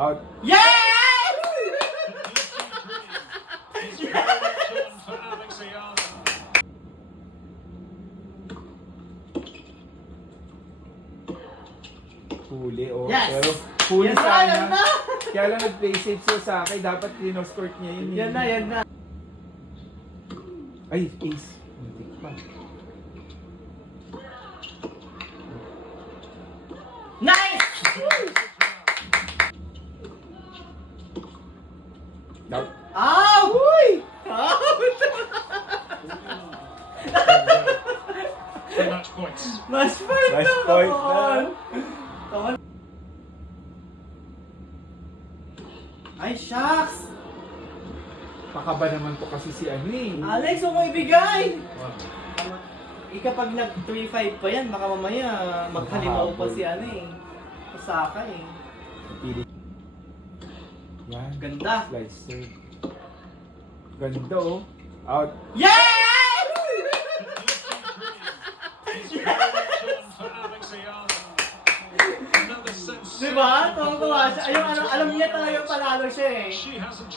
Out. Yes! For Alex Ayala. Huli, oh. Yes! Pero huli Yan na, sana. yan na! Kaya lang nag-play safe siya sa akin. Dapat dinoscourt niya yun. Yan na, yan na. Ay, ace. Hindi pa. Nice! Out. Ah! Uy! Out! For match points. Mas point Mas na point naman. na. Ay, shucks! Pakaba naman to kasi si ano eh. Alex, huwag mo ibigay! Kapag nag 3-5 pa yan, baka mamaya maghalimaw pa si ano eh. Osaka eh. Pili. Yan. Ganda. Slide straight. Ganda oh. Out. Yes! For Alex Ayala. Another sense. Diba? Tuwang-tuwa siya. Ayun, alam niya talaga panalo siya eh. She hasn't